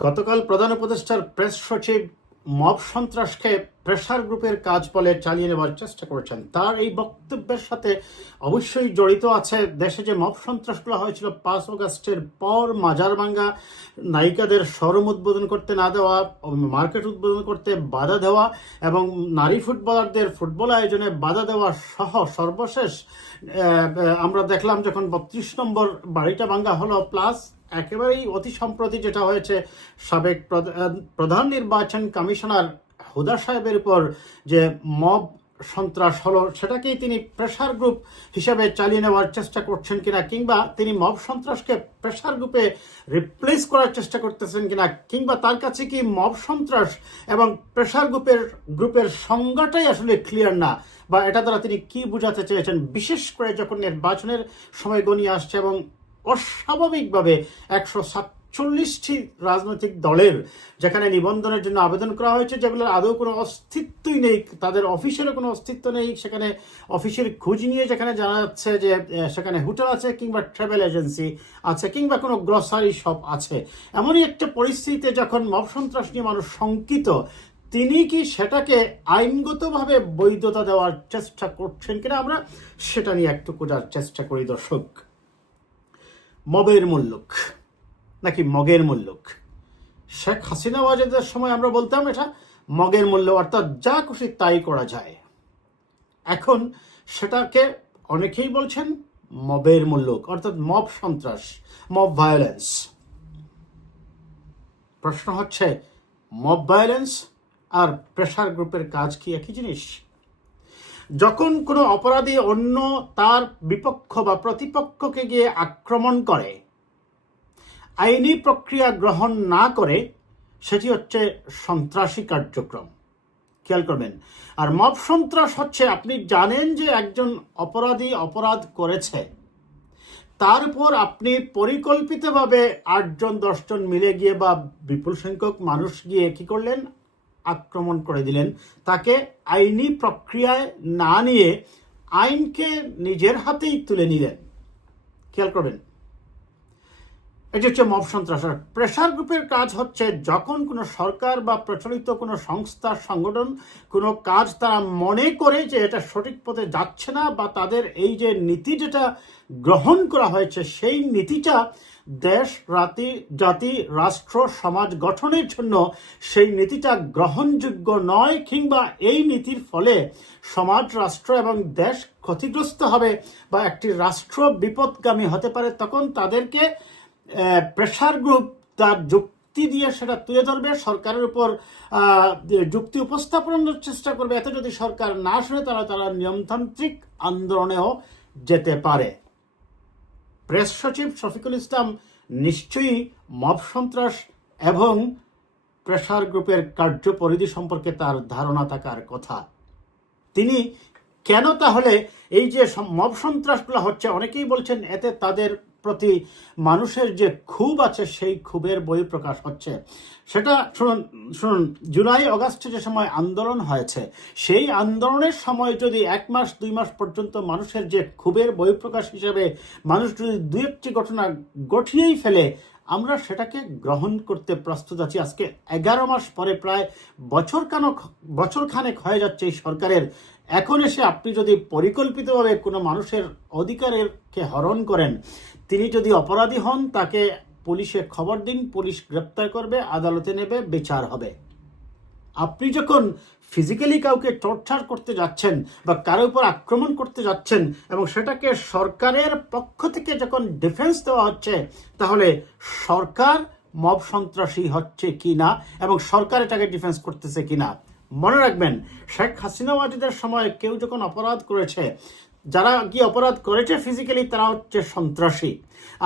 গতকাল প্রধান উপদেষ্টার প্রেস সচিব মব সন্ত্রাসকে প্রেসার গ্রুপের কাজ বলে চালিয়ে নেওয়ার চেষ্টা করেছেন। তার এই বক্তব্যের সাথে অবশ্যই জড়িত আছে দেশে যে মব সন্ত্রাসগুলো হয়েছিল 5 আগস্টের পর, মাজারভাঙ্গা নায়িকাদের শোরুম উদ্বোধন করতে না দেওয়া, মার্কেট উদ্বোধন করতে বাধা দেওয়া এবং নারী ফুটবলারদের ফুটবল আয়োজনে বাধা দেওয়া সহ সর্বশেষ আমরা দেখলাম যখন 32 নম্বর বাড়িটা ভাঙ্গা হলো, প্লাস একেবারেই অতি সম্প্রতি যেটা হয়েছে সাবেক প্রধান নির্বাচন কমিশনার হুদা সাহেবের উপর যে মব সন্ত্রাস হলো, সেটাকেই তিনি প্রেসার গ্রুপ হিসাবে চালিয়ে নেওয়ার চেষ্টা করছেন কিনা, কিংবা তিনি মব সন্ত্রাসকে প্রেসার গ্রুপে রিপ্লেস করার চেষ্টা করতেছেন কিনা, কিংবা তার কাছে কি মব সন্ত্রাস এবং প্রেসার গ্রুপের সংজ্ঞাটাই আসলে ক্লিয়ার না, বা এটা দ্বারা তিনি কি বোঝাতে চেয়েছেন, বিশেষ করে যখন নির্বাচনের সময় গণিয়ে আসছে এবং অস্বাভাবিকভাবে 147টি রাজনৈতিক দলের যেখানে নিবন্ধনের জন্য আবেদন করা হয়েছে, যেগুলোর আদৌ কোনো অস্তিত্বই নেই, তাদের অফিসেরও কোনো অস্তিত্ব নেই, সেখানে অফিসের খোঁজ নিয়ে যেখানে জানা যাচ্ছে যে সেখানে হোটেল আছে কিংবা ট্রাভেল এজেন্সি আছে কিংবা কোনো গ্রসারি শপ আছে, এমনই একটা পরিস্থিতিতে যখন মব সন্ত্রাস নিয়ে মানুষ শঙ্কিত, তিনি কি সেটাকে আইনগতভাবে বৈধতা দেওয়ার চেষ্টা করছেন কিনা, আমরা সেটা নিয়ে একটু খোঁজার চেষ্টা করি। দর্শক, মবের মুল্লুক নাকি মগের মুল্লুক? শেখ হাসিনা ওয়াজেদের সময় আমরা বলতাম এটা মগের মূল্য, অর্থাৎ যা খুশি তাই করা যায়। এখন সেটাকে অনেকেই বলছেন মবের মুল্লুক, অর্থাৎ মব সন্ত্রাস, মব ভায়োলেন্স। প্রশ্ন হচ্ছে, মব ভায়োলেন্স আর প্রেসার গ্রুপের কাজ কি একই জিনিস? যখন কোনো অপরাধী অন্য তার বিপক্ষ বা প্রতিপক্ষকে গিয়ে আক্রমণ করে, আইনি প্রক্রিয়া গ্রহণ না করে, সেটি হচ্ছে সন্ত্রাসী কার্যক্রম। খেয়াল করবেন। আর মব সন্ত্রাস হচ্ছে, আপনি জানেন যে একজন অপরাধী অপরাধ করেছে, তার উপর আপনি পরিকল্পিতভাবে 8জন 10জন মিলে গিয়ে বা বিপুল সংখ্যক মানুষ গিয়ে কি করলেন, আক্রমণ করে দিলেন, তাকে আইনি প্রক্রিয়ায় না নিয়ে আইনকে নিজের হাতেই তুলে নিলেন। খেয়াল করবেন, এটি হচ্ছে মব সন্ত্রাস। আর প্রেসার গ্রুপের কাজ হচ্ছে, যখন কোনো সরকার বা প্রচলিত কোনো সংস্থা সংগঠন কোনো কাজ তারা মনে করে যে এটা সঠিক পথে যাচ্ছে না, বা তাদের এই যে নীতি যেটা গ্রহণ করা হয়েছে সেই নীতিটা দেশ জাতি রাষ্ট্র সমাজ গঠনের জন্য সেই নীতিটা গ্রহণযোগ্য নয়, কিংবা এই নীতির ফলে সমাজ রাষ্ট্র এবং দেশ ক্ষতিগ্রস্ত হবে বা একটি রাষ্ট্র বিপদগামী হতে পারে, তখন তাদেরকে প্রেসার গ্রুপ তার যুক্তি দিয়ে সেটা তুলে ধরবে, সরকারের উপর যুক্তি উপস্থাপনের চেষ্টা করবে। এতে যদি সরকার না শুনে, তারা নিয়মতান্ত্রিক আন্দোলনেও যেতে পারে। প্রেস সচিব শফিকুল ইসলাম নিশ্চয়ই মব সন্ত্রাস এবং প্রেসার গ্রুপের কার্যপরিধি সম্পর্কে তার ধারণা থাকার কথা। তিনি কেন তাহলে এই যে মব সন্ত্রাসগুলো হচ্ছে, অনেকেই বলছেন এতে তাদের প্রতি মানুষের যে ক্ষোভ আছে সেই ক্ষোভের বহিঃপ্রকাশ হচ্ছে। সেটা শুনুন, জুলাই আগস্টে যে সময় আন্দোলন হয়েছে, সেই আন্দোলনের সময় যদি 1 মাস 2 মাস পর্যন্ত মানুষের যে ক্ষোভের বহিঃপ্রকাশ হিসেবে মানুষ যদি 2-1টি ঘটনা ঘটিয়েই ফেলে, আমরা সেটাকে গ্রহণ করতে প্রস্তুত আছি। আজকে 11 মাস পরে, প্রায় বছরখানেক হয়ে যাচ্ছে এই সরকারের। এখন এসে আপনি যদি পরিকল্পিতভাবে কোনো মানুষের অধিকারকে হরণ করেন, তিনি যদি অপরাধী হন, তাকে পুলিশে খবর দিন, পুলিশ গ্রেপ্তার করবে, আদালতে নেবে, বিচার হবে। আপনি যখন ফিজিক্যালি কাউকে টর্চার করতে যাচ্ছেন বা কারো উপর আক্রমণ করতে যাচ্ছেন এবং সেটাকে সরকারের পক্ষ থেকে যখন ডিফেন্স দেওয়া হচ্ছে, তাহলে সরকার মব সন্ত্রাসী হচ্ছে কি না এবং সরকার এটাকে ডিফেন্স করতেছে কিনা। মনে রাখবেন, শেখ হাসিনা ওয়াজেদের সময় কেউ যখন অপরাধ করেছে, যারা কি অপরাধ করেছে ফিজিক্যালি, তারা হচ্ছে সন্ত্রাসী।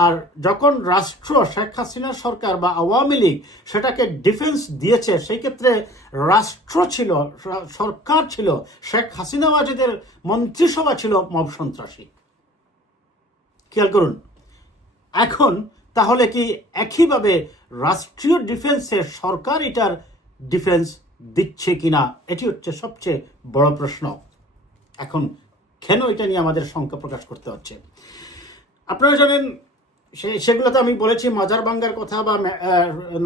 আর যখন রাষ্ট্র, শেখ হাসিনার সরকার বা আওয়ামী লীগ সেটাকে ডিফেন্স দিয়েছে, সেই ক্ষেত্রে রাষ্ট্র ছিল, সরকার ছিল, শেখ হাসিনা ওয়াজেদের মন্ত্রিসভা ছিল মব সন্ত্রাসী। খেয়াল করুন, এখন তাহলে কি একইভাবে রাষ্ট্রীয় ডিফেন্সে সরকার এটার ডিফেন্স দিচ্ছে কিনা, এটি হচ্ছে সবচেয়ে বড় প্রশ্ন। এখন কেন এটা নিয়ে আমাদের শঙ্কা প্রকাশ করতে হচ্ছে? আপনারা জানেন সেগুলোতে আমি বলেছি মাজার ভাঙ্গার কথা বা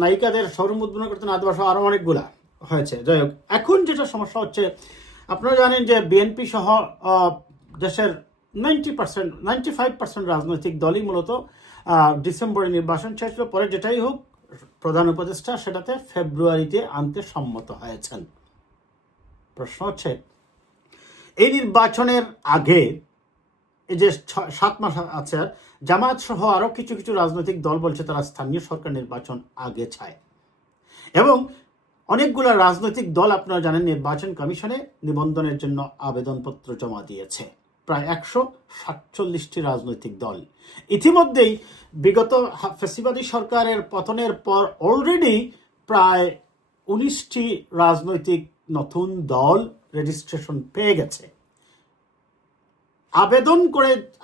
নায়িকাদের শোরুম উদ্বোধন করতে না দেওয়া সহ আরো অনেকগুলা হয়েছে। যাই হোক, এখন যেটা সমস্যা হচ্ছে, আপনারা জানেন যে বিএনপি সহ দেশের 95% রাজনৈতিক দলই মূলত ডিসেম্বরে নির্বাচন চেয়েছিল, পরে যেটাই হোক প্রধান উপদেষ্টা সেটাতে ফেব্রুয়ারিতে আনতে সম্মত হয়েছেন। প্রশ্ন হচ্ছে, এই নির্বাচনের আগে এই যে 7 মাস আছে, জামায়াত সহ আরো কিছু কিছু রাজনৈতিক দল বলছে তারা স্থানীয় সরকার নির্বাচন আগে চায়, এবং অনেকগুলো রাজনৈতিক দল আপনারা জানেন নির্বাচন কমিশনে নিবন্ধনের জন্য আবেদনপত্র জমা দিয়েছে। প্রায় 147টি রাজনৈতিক দল ইতিমধ্যেই বিগত ফ্যাসিবাদী সরকারের পতনের পর অলরেডি প্রায় 19টি রাজনৈতিক নতুন দল রেজিস্ট্রেশন পেয়ে গেছে।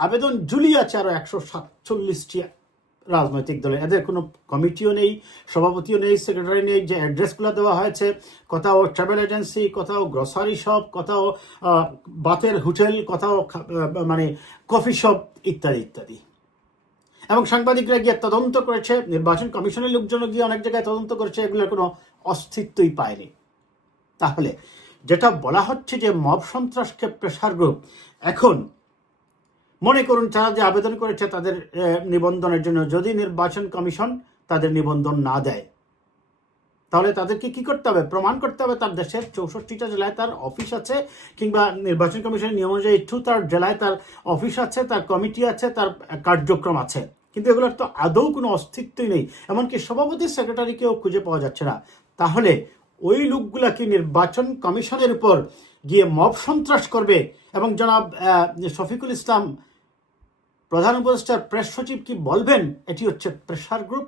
আবেদন ঝুলিয়ে আছে আরো 147টি রাজনৈতিক দলে। এদের কোনো কমিটিও নেই, সভাপতিও নেই, সেক্রেটারি নেই। যে অ্যাড্রেসগুলো দেওয়া হয়েছে, কোথাও ট্রাভেল এজেন্সি, কোথাও গ্রসারি শপ, কোথাও বাতের হোটেল, কোথাও মানে কফি শপ ইত্যাদি ইত্যাদি। এবং সাংবাদিকরা গিয়ে তদন্ত করেছে, নির্বাচন কমিশনের লোকজন গিয়ে অনেক জায়গায় তদন্ত করেছে, এগুলোর কোনো অস্তিত্বই পায়নি। তাহলে যেটা বলা হচ্ছে যে মব সন্ত্রাসকে প্রেসার গ্রুপ, এখন মনে করুন যারা যে আবেদন করেছে তাদের নিবন্ধনের জন্য যদি নির্বাচন কমিশন তাদের নিবন্ধন না দেয়, তাহলে তাদেরকে কি করতে হবে? প্রমাণ করতে হবে তার দেশের 64টা জেলায় তার অফিস আছে, কিংবা নির্বাচন কমিশনের নিয়ম অনুযায়ী 2/3 জেলায় তার অফিস আছে, তার কমিটি আছে, তার কার্যক্রম আছে। কিন্তু এগুলোর তো আদৌ কোনো অস্তিত্বই নেই, এমনকি সভাপতি সেক্রেটারিকেও খুঁজে পাওয়া যাচ্ছে না। তাহলে ওই লোকগুলা কি নির্বাচন কমিশনের উপর গিয়ে মব সন্ত্রাস করবে? এবং জনাব শফিকুল ইসলাম প্রধান উপদেষ্টার প্রেস সচিব কি বলবেন এটি হচ্ছে pressure group?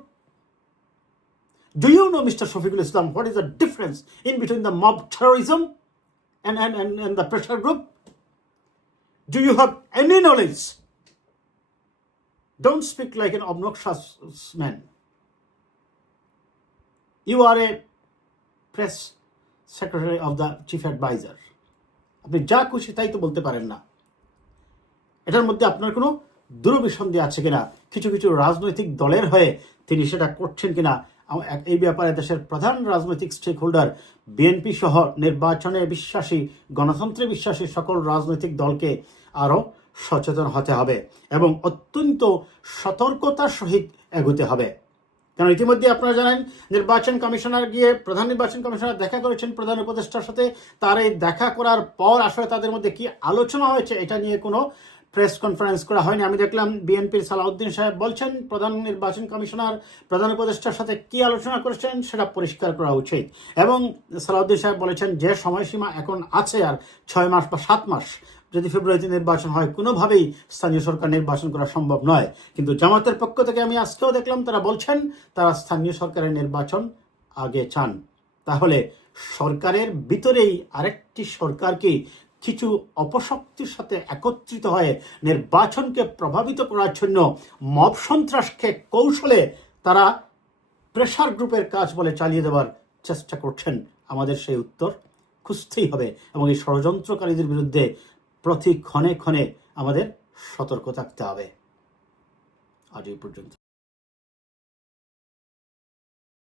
Do you know, Mr. Shafiqul Islam, what is the difference in between the mob terrorism and the pressure group? Do you have any knowledge? Don't speak like an obnoxious man. You are a press secretary of the chief advisor. আপনি যা খুশি তাই তো বলতে পারেন না। এটার মধ্যে আপনার কোনো দুরভিসন্ধি আছে কিনা, কিছু কিছু রাজনৈতিক দলের হয়ে তিনি সেটা করছেন কিনা, এই ব্যাপারে দেশের প্রধান রাজনৈতিক স্টেক হোল্ডার বিএনপি সহ নির্বাচনে বিশ্বাসী, গণতন্ত্রে বিশ্বাসী সকল রাজনৈতিক দলকে আরও সচেতন হতে হবে এবং অত্যন্ত সতর্কতার সহিত এগোতে হবে। কারণ ইতিমধ্যে আপনারা জানেন নির্বাচন কমিশনার গিয়ে প্রধান নির্বাচন কমিশনার দেখা করেছেন প্রধান উপদেষ্টার সাথে। তার এই দেখা করার পর আসলে তাদের মধ্যে কি আলোচনা হয়েছে এটা নিয়ে কোনো প্রেস কনফারেন্স করা হয়নি। আমি দেখলাম বিএনপির সালাউদ্দিন সাহেব বলছেন প্রধান নির্বাচন কমিশনার প্রধান উপদেষ্টার সাথে কি আলোচনা করেছেন সেটা পরিষ্কার করা উচিত। এবং সালাউদ্দিন সাহেব বলেছেন যে সময়সীমা এখন আছে আর 6 মাস বা 7 মাস, যদি ফেব্রুয়ারিতে নির্বাচন হয় কোনোভাবেই স্থানীয় সরকার নির্বাচন করা সম্ভব নয়। কিন্তু জামাতের পক্ষ থেকে আমি আজকেও দেখলাম তারা বলছেন তারা স্থানীয় সরকারের নির্বাচন আগে চান। তাহলে সরকারের ভিতরেই আরেকটি সরকারকে কিছু অপশক্তির সাথে একত্রিত হয়ে নির্বাচনকে প্রভাবিত করার জন্য মব সন্ত্রাসকে কৌশলে তারা প্রেসার গ্রুপের কাজ বলে চালিয়ে দেওয়ার চেষ্টা করছেন। আমাদের সেই উত্তর খুঁজতেই হবে এবং এই ষড়যন্ত্রকারীদের বিরুদ্ধে প্রতি ক্ষণে ক্ষণে আমাদের সতর্ক থাকতে হবে। আজ এই পর্যন্ত।